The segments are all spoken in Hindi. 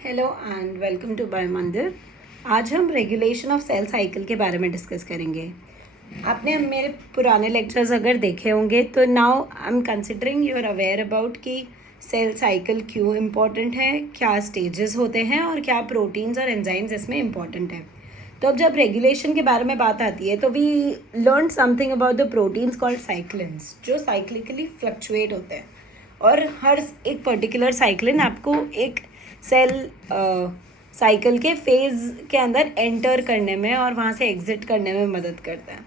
Hello and welcome to bio Mandir. आज हम रेगुलेशन ऑफ सेल साइकिल के बारे में डिस्कस करेंगे। आपने मेरे पुराने लेक्चर्स अगर देखे होंगे तो now I am considering you are aware about कि सेल साइकिल क्यों इम्पॉर्टेंट है, क्या स्टेजेस होते हैं और क्या प्रोटीन्स और एंजाइम्स इसमें इम्पॉर्टेंट है। तो अब जब रेगुलेशन के बारे में बात आती है तो we learn something about the proteins called cyclins, जो साइक्लिकली फ्लक्चुएट होते हैं और हर एक पर्टिकुलर साइक्लिन आपको एक सेल साइकिल के फेज़ के अंदर एंटर करने में और वहाँ से एग्जिट करने में मदद करता है।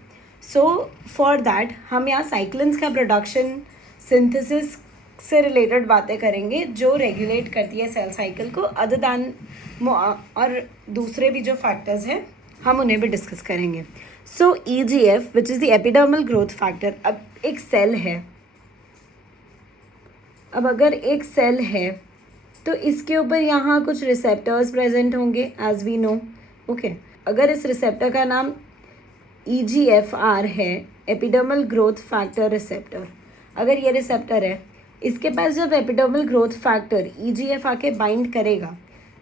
सो फॉर दैट हम यहाँ साइक्लिन्स का प्रोडक्शन सिंथेसिस से रिलेटेड बातें करेंगे जो रेगुलेट करती है सेल साइकिल को, अदर दैन और दूसरे भी जो फैक्टर्स हैं हम उन्हें भी डिस्कस करेंगे। सो EGF which is the epidermal growth factor. अब एक सेल है, अब अगर एक सेल है तो इसके ऊपर यहाँ कुछ रिसेप्टर्स प्रेजेंट होंगे एज वी नो। ओके, अगर इस रिसेप्टर का नाम EGFR है, एपिडर्मल ग्रोथ फैक्टर रिसेप्टर, अगर ये रिसेप्टर है, इसके पास जब एपिडर्मल ग्रोथ फैक्टर EGF आके बाइंड करेगा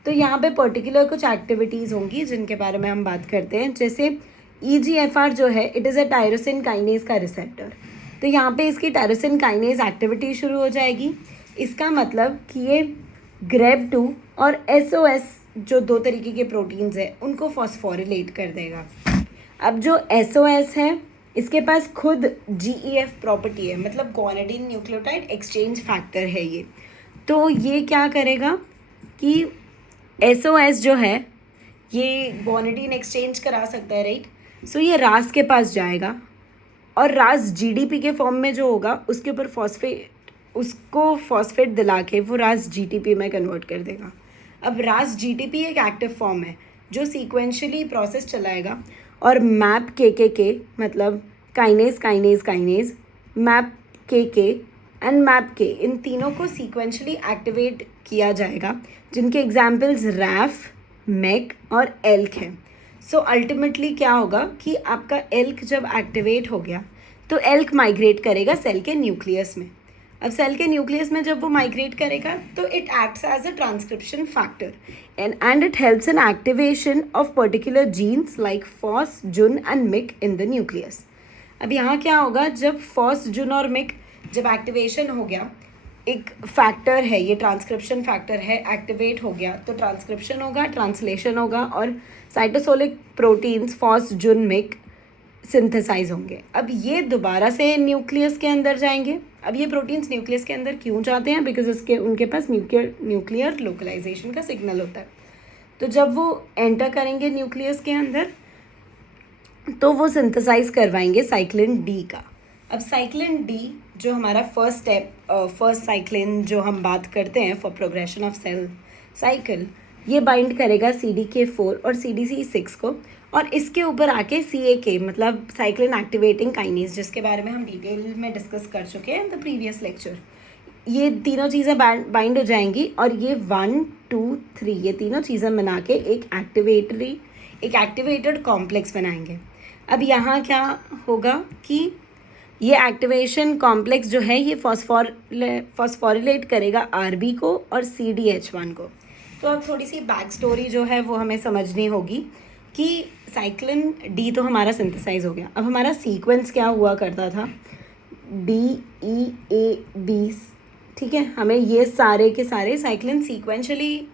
तो यहाँ पे पर्टिकुलर कुछ एक्टिविटीज़ होंगी जिनके बारे में हम बात करते हैं। जैसे EGFR जो है it is a tyrosine kinase का रिसेप्टर, तो यहाँ पे इसकी टायरोसिन काइनेज एक्टिविटी शुरू हो जाएगी। इसका मतलब कि ये ग्रेब2 और SOS जो दो तरीके के प्रोटीन्स हैं उनको फॉस्फोरिलेट कर देगा। अब जो SOS है इसके पास खुद GEF प्रॉपर्टी है, मतलब ग्वानिडीन न्यूक्लियोटाइड एक्सचेंज फैक्टर है ये। तो ये क्या करेगा कि SOS जो है ये ग्वानिडीन एक्सचेंज करा सकता है, राइट। सो ये रास के पास जाएगा और रास GDP के फॉर्म में जो होगा उसके ऊपर उसको फॉस्फेट दिला के वो रास GTP में कन्वर्ट कर देगा। अब रास GTP एक एक्टिव फॉर्म है जो सीक्वेंशियली प्रोसेस चलाएगा और मैप के मतलब काइनेज काइनेज काइनेज, मैप के एंड मैप के, इन तीनों को सीक्वेंशियली एक्टिवेट किया जाएगा, जिनके एग्जाम्पल्स रैफ, MEK और ELK हैं। सो अल्टीमेटली क्या होगा कि आपका ELK जब एक्टिवेट हो गया तो ELK माइग्रेट करेगा सेल के न्यूक्लियस में। अब सेल के न्यूक्लियस में जब वो माइग्रेट करेगा तो it acts as a transcription factor and it helps in activation of particular genes like fos, jun and myc in the nucleus. अब यहाँ क्या होगा, जब फॉस, जुन और मिक जब एक्टिवेशन हो गया, एक फैक्टर है ये, ट्रांसक्रिप्शन फैक्टर है, एक्टिवेट हो गया तो ट्रांसक्रिप्शन होगा, ट्रांसलेशन होगा और साइटोसोलिक प्रोटीन्स फॉस, जुन, मिक सिंथेसाइज होंगे। अब ये दोबारा से न्यूक्लियस के अंदर जाएंगे। अब ये प्रोटीन्स न्यूक्लियस के अंदर क्यों जाते हैं, बिकॉज उनके पास न्यूक्लियर लोकलाइजेशन का सिग्नल होता है। तो जब वो एंटर करेंगे न्यूक्लियस के अंदर तो वो सिंथेसाइज करवाएंगे साइक्लिन D का। अब साइक्लिन D जो हमारा फर्स्ट साइक्लिन जो हम बात करते हैं for progression of cell cycle, ये बाइंड करेगा CDK4 और CDC6 को और इसके ऊपर आके CAK मतलब साइक्लिन एक्टिवेटिंग काइनेज, जिसके बारे में हम डिटेल में डिस्कस कर चुके हैं इन द प्रीवियस लेक्चर। ये तीनों चीज़ें बाइंड हो जाएंगी और ये 1, 2, 3 ये तीनों चीज़ें बना के एक एक्टिवेटेड कॉम्प्लेक्स बनाएंगे। अब यहाँ क्या होगा कि ये एक्टिवेशन कॉम्प्लेक्स जो है ये फॉस्फोरिलेट करेगा RB को और CDH1 को। तो अब थोड़ी सी बैक स्टोरी जो है वो हमें समझनी होगी कि साइक्लिन D तो हमारा सिंथेसाइज हो गया। अब हमारा सीक्वेंस क्या हुआ करता था, DEAB, ठीक है। हमें ये सारे के सारे साइक्लिन सीक्वेंशली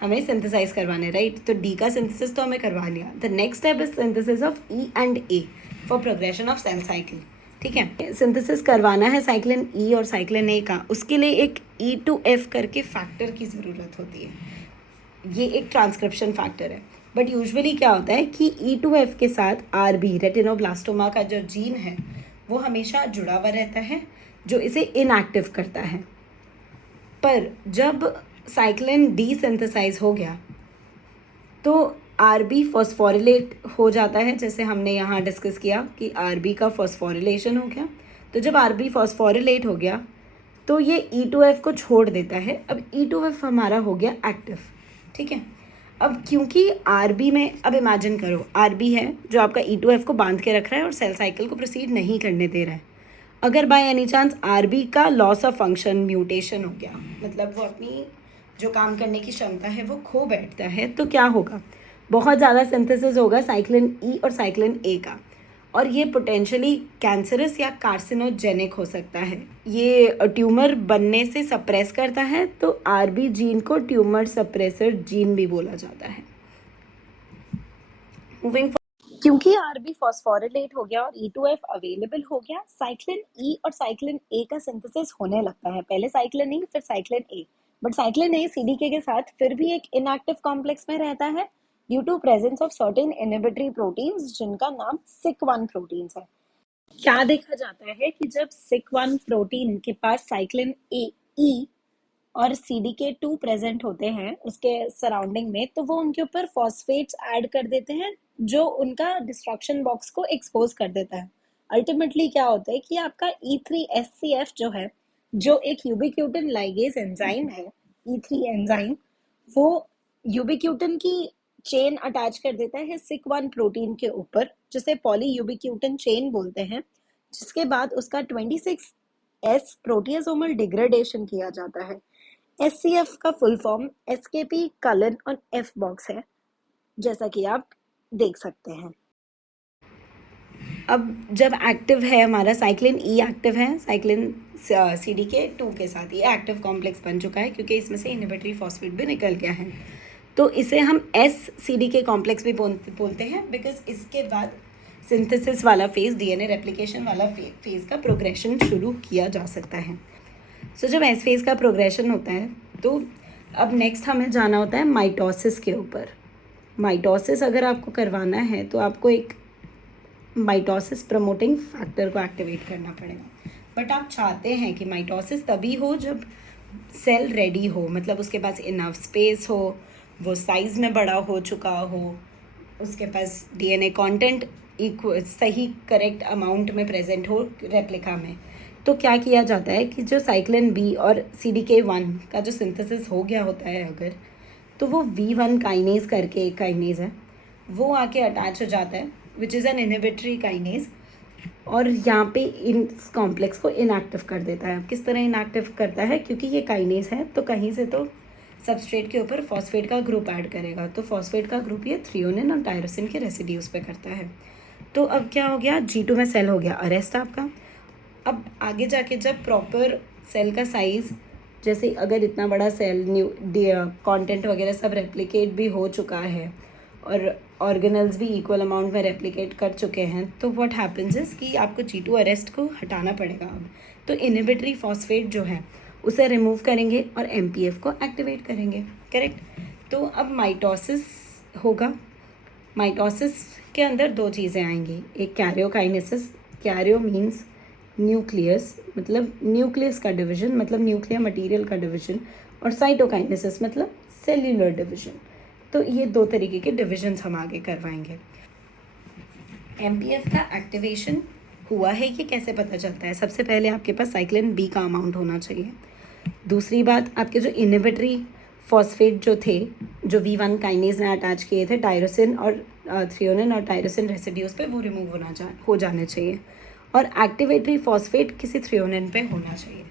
हमें सिंथेसाइज करवाने, राइट। तो D का सिंथेसिस तो हमें करवा लिया। The next step is synthesis of E and A for progression of cell cycle, ठीक है। सिंथेसिस करवाना है साइक्लिन E और साइक्लिन A का, उसके लिए एक E2F करके फैक्टर की ज़रूरत होती है। ये एक ट्रांसक्रिप्शन फैक्टर है, बट यूजुअली क्या होता है कि E2F के साथ RB रेटिनोब्लास्टोमा का जो जीन है वो हमेशा जुड़ा हुआ रहता है, जो इसे इनएक्टिव करता है। पर जब साइक्लिन D सिंथेसाइज हो गया तो RB फॉस्फोरिलेट हो जाता है, जैसे हमने यहाँ डिस्कस किया कि RB का फॉस्फोरिलेशन हो गया। तो जब RB फॉस्फोरिलेट हो गया तो ये E2F को छोड़ देता है। अब E2F हमारा हो गया एक्टिव, ठीक है। अब क्योंकि RB में, अब इमेजिन करो RB है जो आपका E2F को बांध के रख रहा है और सेल साइकिल को प्रोसीड नहीं करने दे रहा है। अगर बाय एनी चांस RB का लॉस ऑफ फंक्शन म्यूटेशन हो गया, मतलब वो अपनी जो काम करने की क्षमता है वो खो बैठता है, तो क्या होगा, बहुत ज़्यादा सिंथेसिस होगा साइक्लिन ई और साइक्लिन ए का, और ये पोटेंशियली कैंसरस या कार्सिनोजेनिक हो सकता है। ये ट्यूमर बनने से सप्रेस करता है, तो आरबी जीन को ट्यूमर सप्रेसर जीन भी बोला जाता है। मूविंग, क्योंकि आरबी फॉस्फोरिलेट हो गया और E2F अवेलेबल हो गया, साइक्लिन ई और साइक्लिन ए का सिंथेसिस होने लगता है। पहले साइक्लिन ई फिर cyclin A, but cyclin A CDK के साथ फिर भी एक इनएक्टिव कॉम्प्लेक्स में रहता है due to presence of certain inhibitory proteins जिनका नाम सिक1 प्रोटीन्स है। क्या देखा जाता है कि जब सिक1 प्रोटीन के पास साइक्लिन ए ई और CDK2 प्रेजेंट होते हैं उसके सराउंडिंग में, तो वो उनके ऊपर फॉस्फेट्स ऐड कर देते हैं जो उनका डिस्ट्रक्शन बॉक्स को एक्सपोज कर देता है। अल्टीमेटली क्या होता है कि आपका E3SCF जो है, जो एक यूबिक्यूटिन लाइगेज एंजाइम है, E3 एंजाइम, वो यूबिक्यूटिन की चेन अटैच कर देता है सिक1 प्रोटीन के ऊपर, जिसे पॉली यूबिक्यूटिन चेन बोलते हैं, जिसके बाद उसका 26S प्रोटियासोमल डिग्रेडेशन किया जाता है। SCF का फुल फॉर्म SKP कलन और F बॉक्स है, जैसा कि आप देख सकते हैं। अब जब एक्टिव है हमारा साइक्लिन ई एक्टिव है साइक्लिन CDK2 के साथ, ये एक्टिव कॉम्प्लेक्स बन चुका है क्योंकि इसमें से इनहिबिटरी फॉस्फेट भी निकल गया है, तो इसे हम SCDK कॉम्प्लेक्स भी बोलते हैं, बिकॉज इसके बाद सिंथेसिस वाला फेज, DNA रेप्लिकेशन वाला फेज का प्रोग्रेशन शुरू किया जा सकता है। सो जब एस फेज का प्रोग्रेशन होता है तो अब नेक्स्ट हमें जाना होता है माइटोसिस के ऊपर। माइटोसिस अगर आपको करवाना है तो आपको एक माइटोसिस प्रमोटिंग फैक्टर को एक्टिवेट करना पड़ेगा, बट आप चाहते हैं कि माइटोसिस तभी हो जब सेल रेडी हो, मतलब उसके पास इनफ स्पेस हो, वो साइज़ में बड़ा हो चुका हो, उसके पास DNA कंटेंट सही करेक्ट अमाउंट में प्रेजेंट हो रेप्लिका में। तो क्या किया जाता है कि जो साइक्लिन बी और CDK1 का जो सिंथेसिस हो गया होता है अगर, तो वो V1 काइनेज करके एक काइनेज है, वो आके अटैच हो जाता है, which is an inhibitory kinase, और यहाँ पे इन कॉम्प्लेक्स को इनएक्टिव कर देता है। किस तरह इनएक्टिव करता है, क्योंकि ये काइनेज है तो कहीं से तो सबस्ट्रेट के ऊपर फॉस्फेट का ग्रुप ऐड करेगा, तो फॉस्फेट का ग्रुप ये थ्रियोनिन और टायरोसिन के रेसिड्यूज पे करता है। तो अब क्या हो गया, G2 में सेल हो गया अरेस्ट आपका। अब आगे जाके जब प्रॉपर सेल का साइज़, जैसे अगर इतना बड़ा सेल न्यू कंटेंट वगैरह सब रेप्लिकेट भी हो चुका है और ऑर्गेनल्स भी इक्वल अमाउंट में रेप्लिकेट कर चुके हैं, तो व्हाट हैपेंस इज कि आपको G2 अरेस्ट को हटाना पड़ेगा अब। तो इनहिबिटरी फॉस्फेट जो है उसे रिमूव करेंगे और MPF को एक्टिवेट करेंगे, करेक्ट। तो अब माइटोसिस होगा। माइटोसिस के अंदर दो चीज़ें आएंगी, एक कैरियोकाइनेसिस, कैरियो मीन्स न्यूक्लियस, मतलब न्यूक्लियस का डिवीजन, मतलब न्यूक्लियर मटेरियल का डिवीजन, और साइटोकाइनेसिस मतलब सेल्यूलर डिवीजन। तो ये दो तरीके के डिविजन्स हम आगे करवाएंगे। MPF का एक्टिवेशन हुआ है ये कैसे पता चलता है, सबसे पहले आपके पास साइक्लिन बी का अमाउंट होना चाहिए। दूसरी बात, आपके जो इनहिबिटरी फॉस्फेट जो थे, जो V1 काइनेज ने अटैच किए थे टायरोसिन और थ्रियोनिन और टायरोसिन रेसिड्यूज पे, वो रिमूव हो जाने चाहिए, और एक्टिवेटरी फॉस्फेट किसी थ्रियोनिन पे होना चाहिए,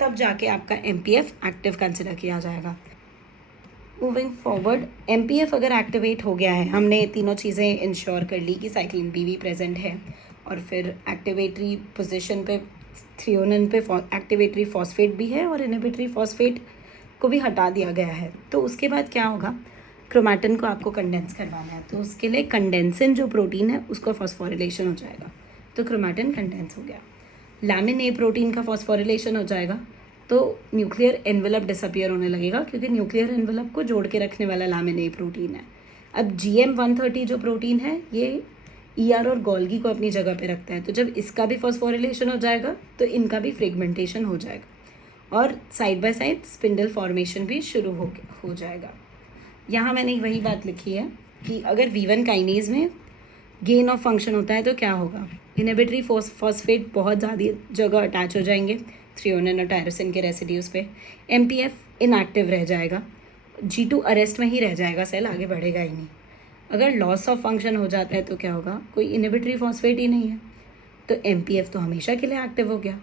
तब जाके आपका MPF एक्टिव कंसिडर किया जाएगा। मूविंग फॉरवर्ड, MPF अगर एक्टिवेट हो गया है, हमने तीनों चीज़ें इंश्योर कर ली कि साइक्लिन बी भी प्रेजेंट है और फिर एक्टिवेटरी पोजीशन पे थ्रियोनिन पे एक्टिवेटरी फॉस्फेट भी है और इनहिबिटरी फॉस्फेट को भी हटा दिया गया है, तो उसके बाद क्या होगा, क्रोमैटिन को आपको कंडेंस करवाना है, तो उसके लिए कंडेंसिन जो प्रोटीन है उसका फॉस्फोरिलेशन हो जाएगा, तो क्रोमैटिन कंडेंस हो गया। लैमिन ए प्रोटीन का फॉस्फोरिलेशन हो जाएगा, तो न्यूक्लियर एनवेलप डिसअपियर होने लगेगा, क्योंकि न्यूक्लियर एनवेलप को जोड़ के रखने वाला लैमिन ए प्रोटीन है। अब GM130 जो प्रोटीन है ये ER और गोल्गी को अपनी जगह पे रखता है, तो जब इसका भी फॉस्फोरिलेशन हो जाएगा तो इनका भी फ्रेगमेंटेशन हो जाएगा और side by side spindle formation भी शुरू हो जाएगा। यहाँ मैंने वही बात लिखी है कि अगर V1 काइनेज में गेन ऑफ फंक्शन होता है तो क्या होगा, इनहिबिटरी फॉस्फेट बहुत ज़्यादा जगह अटैच हो जाएंगे थ्रियोनिन और टायरोसिन के रेसिड्यूज पे, MPF इनएक्टिव रह जाएगा, G2 अरेस्ट में ही रह जाएगा, सेल आगे बढ़ेगा ही नहीं। अगर लॉस ऑफ फंक्शन हो जाता है तो क्या होगा, कोई इनहिबिटरी फॉस्फेट ही नहीं है, तो MPF तो हमेशा के लिए एक्टिव हो गया।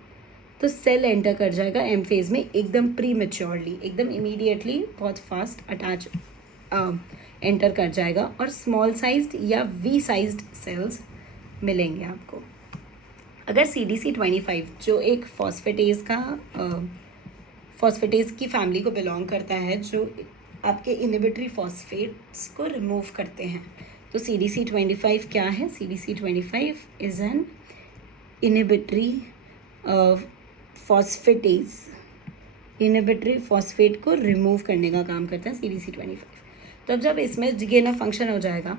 तो सेल एंटर कर जाएगा एम फेज़ में एकदम प्री मेच्योरली, एकदम इमीडिएटली, बहुत फास्ट अटैच एंटर कर जाएगा और स्मॉल साइज्ड या वी साइज्ड सेल्स मिलेंगे आपको। अगर CDC25 जो एक फॉस्फेटेज की फैमिली को बिलोंग करता है, जो आपके इनहिबिटरी फॉस्फेट्स को रिमूव करते हैं, तो CDC25 क्या है? CDC25 is an inhibitory phosphatase, inhibitory phosphate को रिमूव करने का काम करता है CDC25। तो अब जब इसमें गेन ऑफ फंक्शन हो जाएगा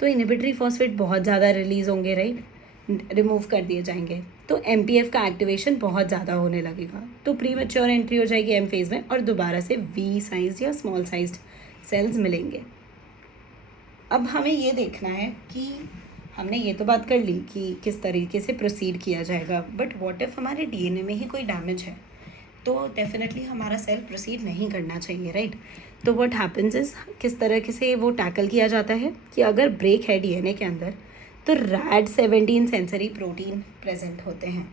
तो इनहिबिटरी फॉस्फेट बहुत ज़्यादा रिलीज़ होंगे, राइट, रिमूव कर दिए जाएंगे, तो MPF का एक्टिवेशन बहुत ज़्यादा होने लगेगा, तो प्री मैच्योर एंट्री हो जाएगी एम फेज़ में और दोबारा से वी साइज या स्मॉल साइज्ड सेल्स मिलेंगे। अब हमें ये देखना है कि हमने ये तो बात कर ली कि किस तरीके से प्रोसीड किया जाएगा, बट व्हाट इफ़ हमारे DNA में ही कोई डैमेज है, तो डेफिनेटली हमारा सेल प्रोसीड नहीं करना चाहिए, राइट। तो व्हाट हैपेंस इज़, किस तरह से वो टैकल किया जाता है कि अगर ब्रेक है DNA के अंदर तो RAD17 सेंसरी प्रोटीन प्रेजेंट होते हैं,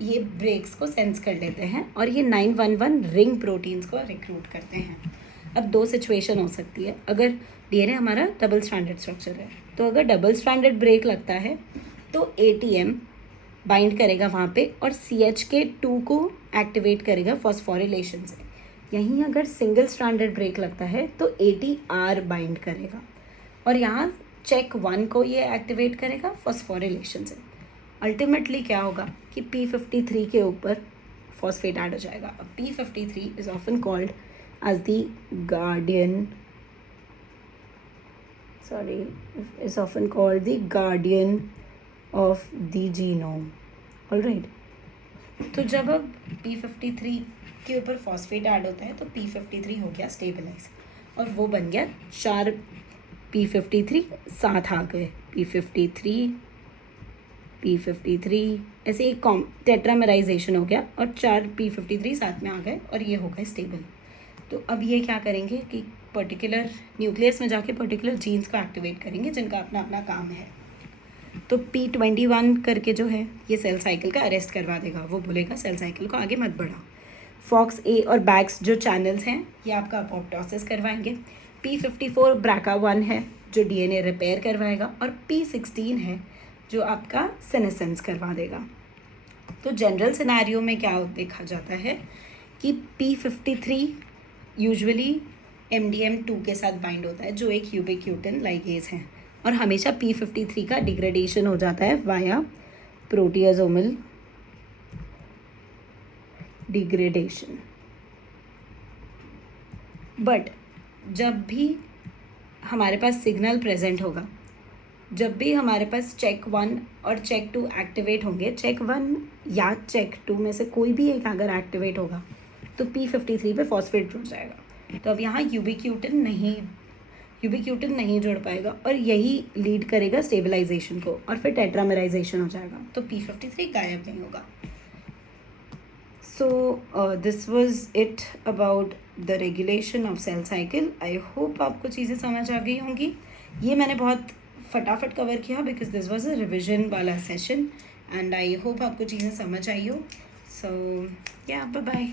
ये ब्रेक्स को सेंस कर लेते हैं और ये 911 रिंग प्रोटीन्स को रिक्रूट करते हैं। अब दो सिचुएशन हो सकती है, अगर DNA हमारा डबल स्ट्रैंडेड स्ट्रक्चर है, तो अगर डबल स्ट्रैंडेड ब्रेक लगता है तो ATM बाइंड करेगा वहाँ पे और CHK2 को एक्टिवेट करेगा फॉस्फोरिलेशन से। यहीं अगर सिंगल स्ट्रैंडेड ब्रेक लगता है तो ATR बाइंड करेगा और यहाँ चेक 1 को ये एक्टिवेट करेगा फॉस्फोरिलेशन से। अल्टीमेटली क्या होगा कि P53 के ऊपर फॉस्फेट ऐड हो जाएगा। अब P53 is often called as the guardian, is often called the guardian of the genome, alright। तो जब अब P53 के ऊपर फॉस्फेट ऐड होता है तो P53 हो गया स्टेबलाइज और वो बन गया 4 P53 साथ आ गए, P53 ऐसे एक टेट्रामेराइजेशन हो गया और 4 P53 साथ में आ गए और ये हो गए स्टेबल। तो अब ये क्या करेंगे कि पर्टिकुलर न्यूक्लियस में जाके पर्टिकुलर जीन्स को एक्टिवेट करेंगे जिनका अपना अपना काम है। तो P21 करके जो है ये सेल साइकिल का अरेस्ट करवा देगा, वो बोलेगा सेल साइकिल को आगे मत बढ़ाओ। FOXA और BAX जो चैनल्स हैं ये आपका अपोप्टोसिस करवाएंगे। P54 BRCA1 है जो DNA रिपेयर करवाएगा और P16 है जो आपका सेनेसेंस करवा देगा। तो जनरल सिनेरियो में क्या देखा जाता है कि P53 यूजुअली MDM2 के साथ बाइंड होता है जो एक यूबिक्यूटिन लाइगेज है और हमेशा P53 का डिग्रेडेशन हो जाता है वाया प्रोटियासोमल डिग्रेडेशन। बट जब भी हमारे पास सिग्नल प्रेजेंट होगा, जब भी हमारे पास चेक 1 और चेक 2 एक्टिवेट होंगे, चेक 1 या चेक 2 में से कोई भी एक अगर एक्टिवेट होगा तो P53 पे फॉस्फेट जुड़ जाएगा। तो अब यहाँ यूबिक्यूटिन नहीं जुड़ पाएगा और यही लीड करेगा स्टेबलाइजेशन को और फिर टेट्रामेराइजेशन हो जाएगा, तो P53 गायब नहीं होगा। So this was it about the regulation of cell cycle. I hope आपको चीज़ें समझ आ गई होंगी। ये मैंने बहुत फटाफट कवर किया because this was a revision वाला सेशन एंड आई होप आपको चीज़ें समझ आई हो। सो या बाय बाय।